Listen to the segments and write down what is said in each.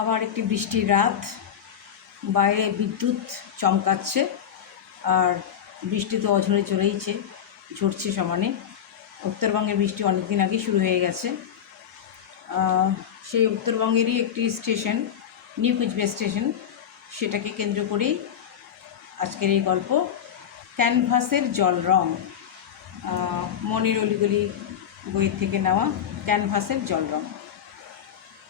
আবার একটি বৃষ্টির রাত। বাইরে বিদ্যুৎ চমকাচ্ছে আর বৃষ্টি তো অঝরে চলেইছে, ঝরছে সমানে। উত্তরবঙ্গে বৃষ্টি অনেক দিন আগেই শুরু হয়ে গেছে। সেই উত্তরবঙ্গেরই একটি স্টেশন, নিউ কুচবিহার স্টেশন, সেটাকে কেন্দ্র করেই আজকের এই গল্প। ক্যানভাসের জল রং। মনির অলিগলি বইয়ের থেকে নেওয়া ক্যানভাসের জল রং।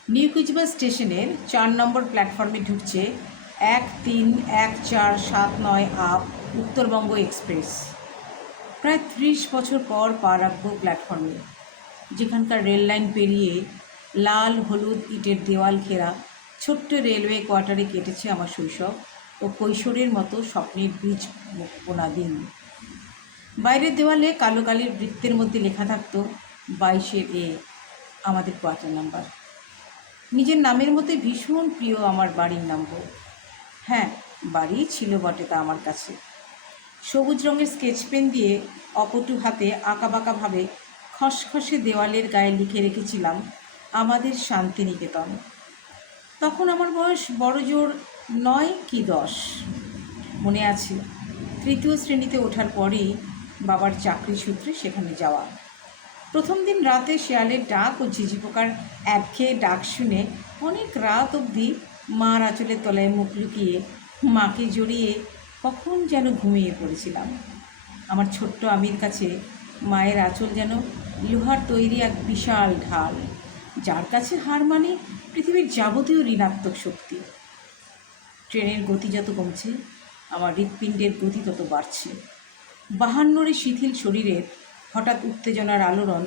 নিউ কুচবিহার স্টেশনের চার নম্বর প্ল্যাটফর্মে ঢুকছে এক তিন এক চার সাত নয় আপ উত্তরবঙ্গ এক্সপ্রেস। প্রায় ত্রিশ বছর পর পা রাখব প্ল্যাটফর্মে। যেখানকার রেল লাইন পেরিয়ে লাল, হলুদ ইটের দেওয়াল ঘেরা ছোট্ট রেলওয়ে কোয়ার্টারে কেটেছে আমার শৈশব ও কৈশোরের মতো স্বপ্নের বীজ বোনা দিন। বাইরের দেওয়ালে কালো কালির বৃত্তের মধ্যে লেখা থাকতো বাইশের এ, আমাদের কোয়ার্টার নাম্বার। নিজের নামের মধ্যে ভীষণ প্রিয় আমার বাড়ির নামও হ্যাঁ বাড়ি ছিল বটে তা আমার কাছে। সবুজ রঙের স্কেচ পেন দিয়ে অপটু হাতে আঁকাবাঁকাভাবে খসখসে দেওয়ালের গায়ে লিখে রেখেছিলাম আমাদের শান্তিনিকেতন। তখন আমার বয়স বড় জোর নয় কি দশ। মনে আছে, তৃতীয় শ্রেণীতে ওঠার পরেই বাবার চাকরি সূত্রে সেখানে যাওয়া। প্রথম দিন রাতে শেয়ালের ডাক ও পোকার একঘেয়ে ডাক শুনে অনেক রাত অবধি মার আঁচলের তলায় মুখ লুকিয়ে মাকে জড়িয়ে কখন যেন ঘুমিয়ে পড়েছিলাম। আমার ছোট্ট আমির কাছে মায়ের আঁচল যেন লোহার তৈরি এক বিশাল ঢাল, যার কাছে হার মানে পৃথিবীর যাবতীয় ঋণাত্মক শক্তি। ট্রেনের গতি যত কমছে, আমার হৃৎপিণ্ডের গতি তত বাড়ছে। বাহান্নরে শিথিল শরীরের হঠাৎ উত্তেজনার আলোড়ন,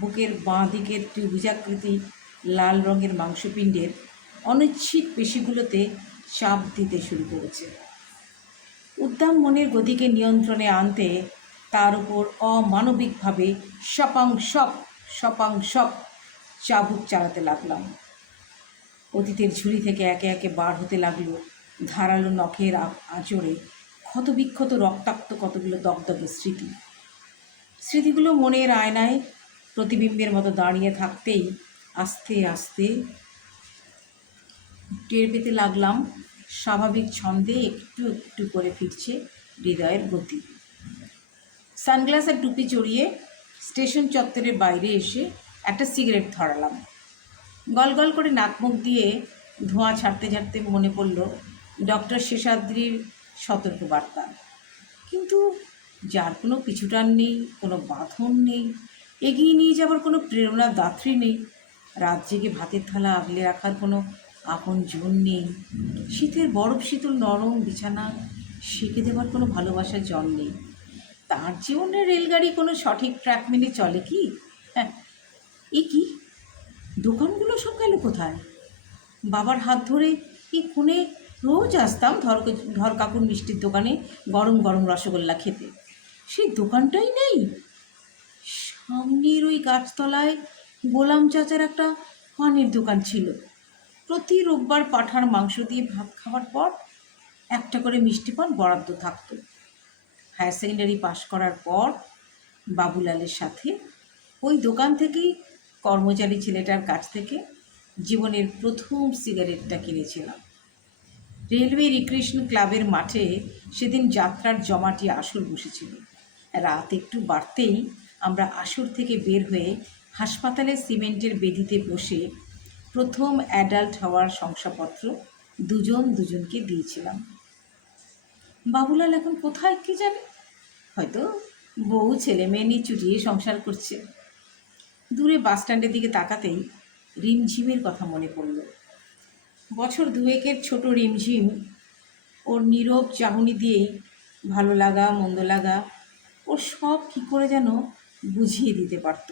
বুকের বাঁ দিকের ত্রিভুজাকৃতি, লাল রঙের মাংসপিণ্ডের অনিচ্ছিক পেশিগুলোতে চাপ দিতে শুরু করেছে। উদ্দাম মনের গতিকে নিয়ন্ত্রণে আনতে তার উপর অমানবিকভাবে সপাং সপ সপাং সপ চাবুক চালাতে লাগলাম। অতীতের ঝুড়ি থেকে একে একে বার হতে লাগল ধারালো নখের আঁচড়ে ক্ষতবিক্ষত রক্তাক্ত কতগুলো দগদগে স্মৃতি। স্মৃতিগুলো মনের আয়নায় প্রতিবিম্বের মতো দাঁড়িয়ে থাকতেই আস্তে আস্তে টের পেতে লাগলাম স্বাভাবিক ছন্দে একটু একটু করে ফিরছে হৃদয়ের গতি। সানগ্লাস আর টুপি চড়িয়ে স্টেশন চত্বরের বাইরে এসে একটা সিগারেট ধরালাম। গলগল করে নাক মুখ দিয়ে ধোঁয়া ছাড়তে ছাড়তে মনে পড়ল ডক্টর শেষাদ্রির সতর্কবার্তা। কিন্তু যার কোনো পিছুটান নেই, কোনো বাঁধন নেই, এগিয়ে নিয়ে যাবার কোনো প্রেরণার দাত্রী নেই। রাত জেগে ভাতের থালা আগলে রাখার কোনো আপন জন নেই। শীতের বরফ, শীতল নরম বিছানা, সেঁকে দেবার কোনো ভালোবাসার জল নেই। তার জীবনের রেলগাড়ি কোনো সঠিক ট্র্যাক মেনে চলে কি? হ্যাঁ এ কি? দোকানগুলো সব গেল কোথায়? বাবার হাত ধরে এই কোণে রোজ আসতাম ধর ধর কাকুর মিষ্টির দোকানে গরম গরম রসগোল্লা খেতে। সেই দোকানটাই নেই। সামনের ওই গাছতলায় গোলাম চাচার একটা পানের দোকান ছিল। প্রতি রোববার পাঠার মাংস দিয়ে ভাত খাওয়ার পর একটা করে মিষ্টি পান বরাদ্দ থাকতো। হায়ার সেকেন্ডারি পাশ করার পর বাবুলালের সাথে ওই দোকান থেকেই কর্মচারী ছেলেটার কাছ থেকে জীবনের প্রথম সিগারেটটা কিনেছিলাম। রেলওয়ে রিক্রিয়েশন ক্লাবের মাঠে সেদিন যাত্রার জমাটি আসর বসেছিল। রাত একটু বাড়তেই আমরা আসর থেকে বের হয়ে হাসপাতালে সিমেন্টের বেদিতে বসে প্রথম অ্যাডাল্ট হওয়ার শংসাপত্র দুজন দুজনকে দিয়েছিলাম। বাবুলাল এখন কোথায় কি জানে? হয়তো বউ, ছেলে মেয়ে নিয়ে চুটিয়ে সংসার করছে। দূরে বাস স্ট্যান্ডের দিকে তাকাতেই রিমঝিমের কথা মনে পড়ল। বছর দুয়েকের ছোট রিমঝিম, ওর নীরব চাহনি দিয়েই ভালো লাগা, মন্দ লাগা ও সব কী করে যেন বুঝিয়ে দিতে পারত।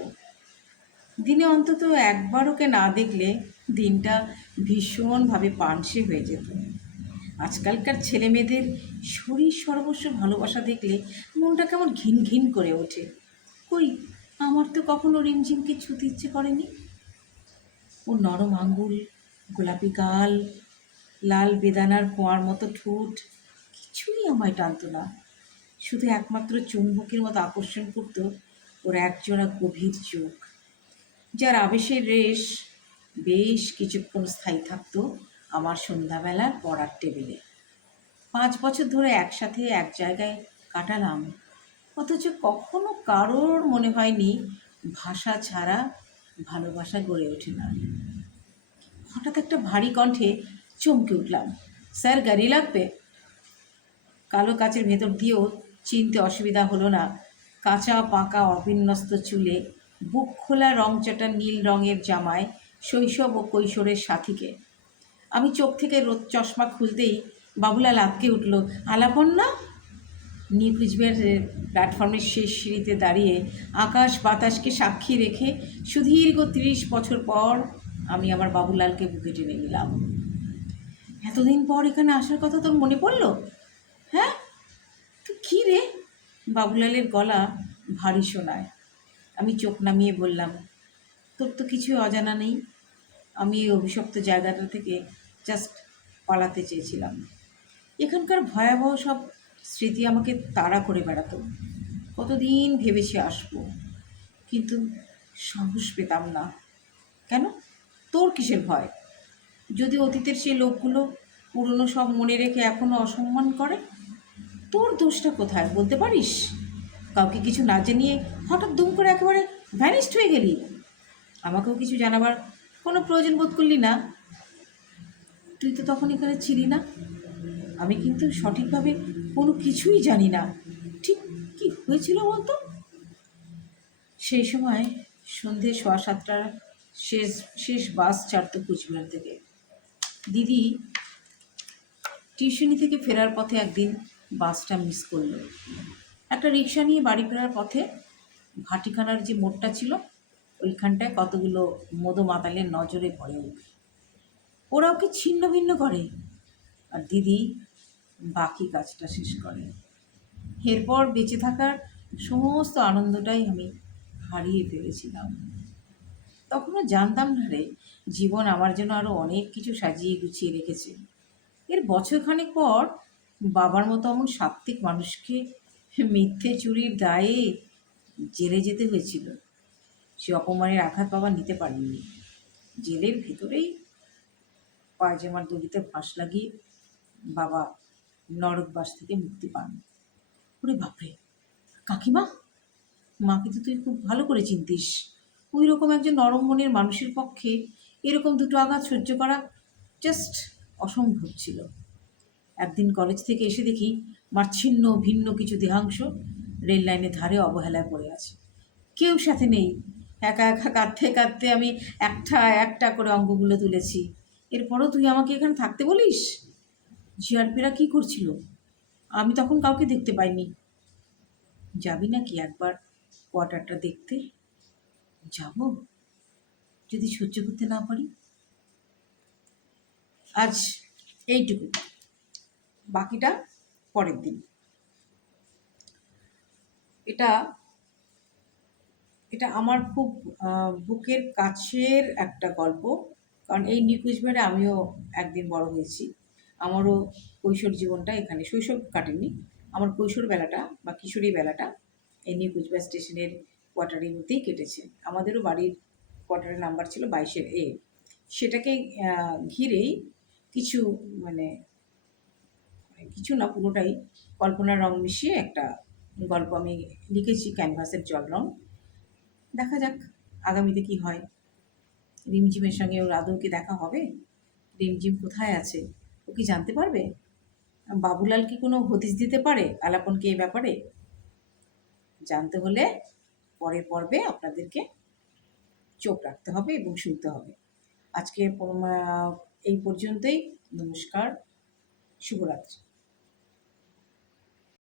দিনে অন্তত একবার ওকে না দেখলে দিনটা ভীষণভাবে পানসে হয়ে যেত। আজকালকার ছেলে মেয়েদের শরীর সর্বস্ব ভালোবাসা দেখলে মনটা কেমন ঘিন ঘিন করে ওঠে। কই, আমার তো কখনো রিমঝিমকে ছুতে ইচ্ছে করেনি। ও নরম আঙ্গুল, গোলাপি গাল, লাল বেদানার কোয়ার মতো ঠোঁট, কিছুই আমায় টানতো না। শুধু একমাত্র চুম্বকের মতো আকর্ষণ করতো ওর একজোড়া গভীর চোখ, যার আবেশের রেশ বেশ কিছুক্ষণ স্থায়ী থাকত আমার সন্ধ্যাবেলার পড়ার টেবিলে। পাঁচ বছর ধরে একসাথে এক জায়গায় কাটালাম, অথচ কখনো কারোর মনে হয়নি ভাষা ছাড়া ভালোবাসা গড়ে ওঠে না। হঠাৎ একটা ভারী কণ্ঠে চমকে উঠলাম, স্যার, গাড়ি লাগবে? কালো কাচের ভেতর দিয়েও চিনতে অসুবিধা হলো না। কাঁচা, পাকা, অবিন্যস্ত চুলে বুক খোলা রংচাটা নীল রঙের জামায় শৈশব ও কৈশোরের সাথীকে। আমি চোখ থেকে রোদ চশমা খুলতেই বাবুলাল আটকে উঠল, আলাপন্না? নিউ প্ল্যাটফর্মের শেষ সিঁড়িতে দাঁড়িয়ে আকাশ বাতাসকে সাক্ষী রেখে সুদীর্ঘ তিরিশ বছর পর আমি আমার বাবুলালকে বুকে টেনে নিলাম। এতদিন পর এখানে আসার কথা তোর মনে পড়ল? হ্যাঁ কী রে? বাবুলালের গলা ভারী শোনায় আমি চোখ নামিয়ে বললাম, তোর তো কিছু অজানা নেই। আমি এই অভিশপ্ত জায়গাটা থেকে জাস্ট পালাতে চেয়েছিলাম। এখানকার ভয়াবহ সব স্মৃতি আমাকে তাড়া করে বেড়াতো। কতদিন ভেবেছি আসব, কিন্তু সাহস পেতাম না। কেন? তোর কিসের ভয়? যদি অতীতের সেই লোকগুলো পুরনো সব মনে রেখে এখনও অসম্মান করে তোর দোষটা কোথায় বলতে পারিস? কাউকে কিছু না জানিয়ে হঠাৎ দুম করে একেবারে ভ্যানিস্ট হয়ে গেলি? আমাকেও কিছু জানাবার কোনো প্রয়োজন বোধ করলি না? তুই তো তখন এখানে ছিলি না। আমি কিন্তু সঠিকভাবে কোনো কিছুই জানি না। ঠিক কি হয়েছিল বলতো? সেই সময় সন্ধে সোয়া সাতটার শেষ শেষ বাস ছাড়তো কুচবিহার থেকে। দিদি টিউশনি থেকে ফেরার পথে একদিন বাসটা মিস করল। একটা রিক্সা নিয়ে বাড়ি ফেরার পথে ভাটিখানার যে মোড়টা ছিল, ওইখানটায় কতগুলো মধু মাতালের নজরে পড়ে ওরা ওকে ছিন্ন ভিন্ন করে? আর দিদি বাকি কাজটা শেষ করে। এরপর বেঁচে থাকার সমস্ত আনন্দটাই আমি হারিয়ে ফেলেছিলাম। তখনও জানতাম না রে, জীবন আমার জন্য আরও অনেক কিছু সাজিয়ে গুছিয়ে রেখেছে। এর বছরখানেক পর বাবার মতো এমন সাত্ত্বিক মানুষকে মিথ্যে চুরির দায়ে জেলে যেতে হয়েছিল। সে অপমানের আঘাত বাবা নিতে পারেননি। জেলের ভেতরেই পায়জামার দড়িতে ফাঁস লাগিয়ে বাবা নরকবাস থেকে মুক্তি পান। ওরে বাপরে! কাকিমা, মাকে তো তুই খুব ভালো করে চিনতিস। ওই রকম একজন নরম মনের মানুষের পক্ষে এরকম দুটো আঘাত সহ্য করা জাস্ট অসম্ভব ছিল। একদিন কলেজ থেকে এসে দেখি মার ছিন্ন ভিন্ন কিছু দেহাংশ রেল লাইনের ধারে অবহেলায় পড়ে আছে। কেউ সাথে নেই। একা একা কাঁদতে কাঁদতে আমি একটা একটা করে অঙ্কগুলো তুলেছি। এরপরও তুই আমাকে এখানে থাকতে বলিস? জিআরপিরা কী করছিল? আমি তখন কাউকে দেখতে পাইনি। যাবি নাকি একবার কোয়ার্টারটা দেখতে? যাব। যদি সহ্য করতে না পারি? আজ এইটুকু। বাকিটা পরের দিন। এটা এটা আমার খুব বুকের কাছের একটা গল্প। কারণ এই কুচবিহারে আমিও একদিন বড় হয়েছি। আমারও কৈশোর জীবনটা এখানে, শৈশব কাটেনি। আমার কৈশোর বেলাটা বা কিশোরী বেলাটা এই নিউ স্টেশনের কোয়ার্টারের মধ্যেই কেটেছে। আমাদেরও বাড়ির কোয়ার্টারের নাম্বার ছিল বাইশের এ। সেটাকে ঘিরেই কিছু মানে কিছু না, পুরোটাই কল্পনার রং মিশিয়ে একটা গল্প আমি লিখেছি, ক্যানভাসের জল রং। দেখা যাক আগামীতে কি হয়। রিমঝিমের সঙ্গে ওর আদৌ কি দেখা হবে? রিমঝিম কোথায় আছে? ও কি জানতে পারবে? বাবুলাল কি কোনো হদিস দিতে পারে? আলাপনকে এ ব্যাপারে? জানতে হলে পরের পর্বে আপনাদেরকে চোখ রাখতে হবে এবং শুনতে হবে। আজকে এই পর্যন্তই। নমস্কার। শুভরাত্রি।